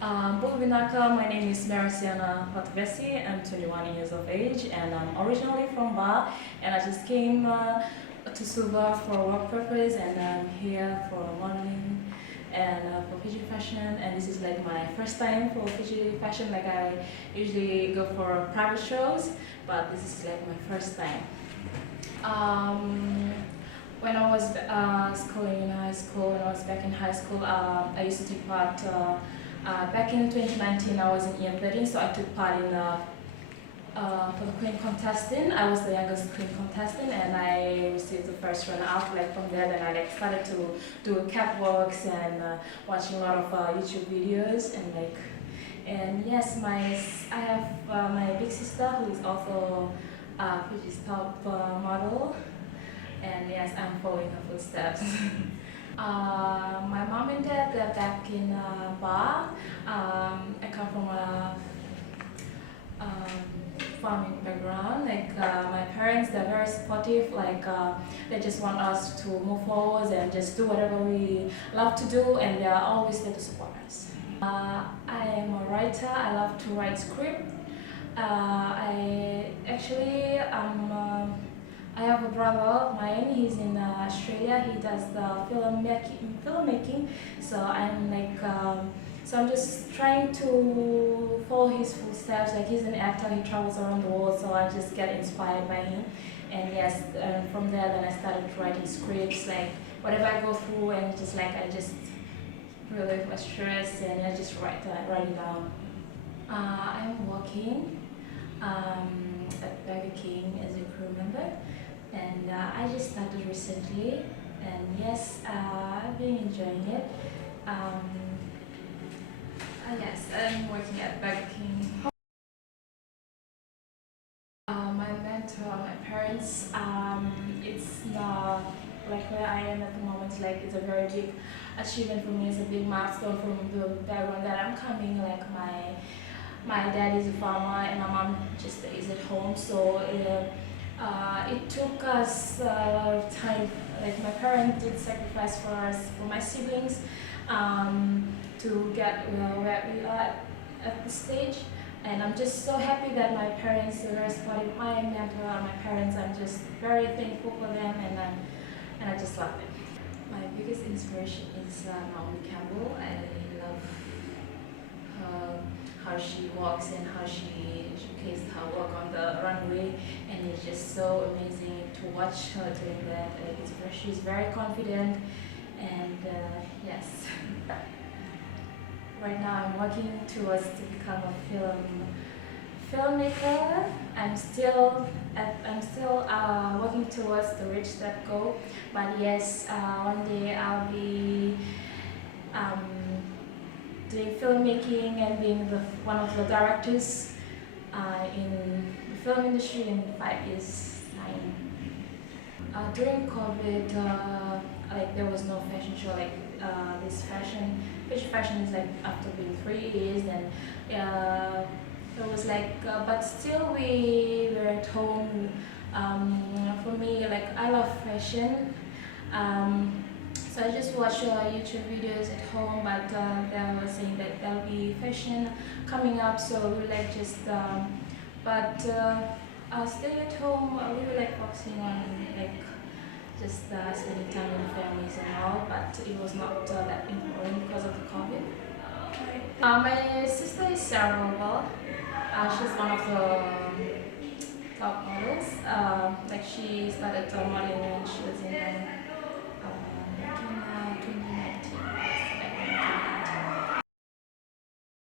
Binaka, my name is Meresiana Vatavesi. I'm 21 years of age and I'm originally from Ba, and I just came to Suva for work purpose, and I'm here for modeling and for Fiji Fashion, and this is like my first time for Fiji Fashion. Like I usually go for private shows, but this is like my first time. When I was schooling in high school, when I was back in high school, I used to take part. Back in 2019, I was in EM13, so I took part in for the Queen contestant. I was the youngest Queen contestant, and I received the first runner-up. Like from there, then I started to do catwalks and watching a lot of YouTube videos and yes, I have my big sister who is also Fiji's top model, and yes, I'm following her footsteps. My mom and dad, they're back in Ba. I come from a farming background. Like my parents, they're very supportive. Like they just want us to move forward and just do whatever we love to do, and they are always there to support us. I am a writer. I love to write script. I have a brother of mine. He's in Australia. He does the filmmaking. So I'm just trying to follow his footsteps. Like he's an actor. He travels around the world. So I just get inspired by him. And yes, from there then I started writing scripts. Like whatever I go through, and I just relieve my stress, and I just write it down. I'm working at Burger King as a crew member, and I just started recently, and yes, I've been enjoying it. Yes, I'm working at Burger King. My mentor, my parents, it's not like where I am at the moment. Like it's a very big achievement for me. It's a big milestone from the background that I'm coming. Like my dad is a farmer and my mom just is at home, so it took us a lot of time. Like my parents did sacrifice for us, for my siblings, to get where we are at this stage. And I'm just so happy that my parents are very supportive. My mentor, my parents, I'm just very thankful for them, and I just love them. My biggest inspiration is Naomi Campbell. I love how she walks and how she showcases her work on the runway, and it's just so amazing to watch her doing that. She's very confident, and yes. Right now I'm working towards to become a filmmaker. I'm still working towards to reach that goal, but yes, one day I'll be doing filmmaking and being one of the directors in the film industry in 5 years' time. During COVID, there was no fashion show. This Fiji Fashion is like after being 3 years, and it was but still we were at home. For me, I love fashion. So I just watch YouTube videos at home, but they were saying that there'll be fashion coming up, so we were I'll stay at home. We were focusing on just spending time with families and all, but it was not that important because of the COVID. My sister is Sera Volavola. She's one of the top models. She started modeling when she was in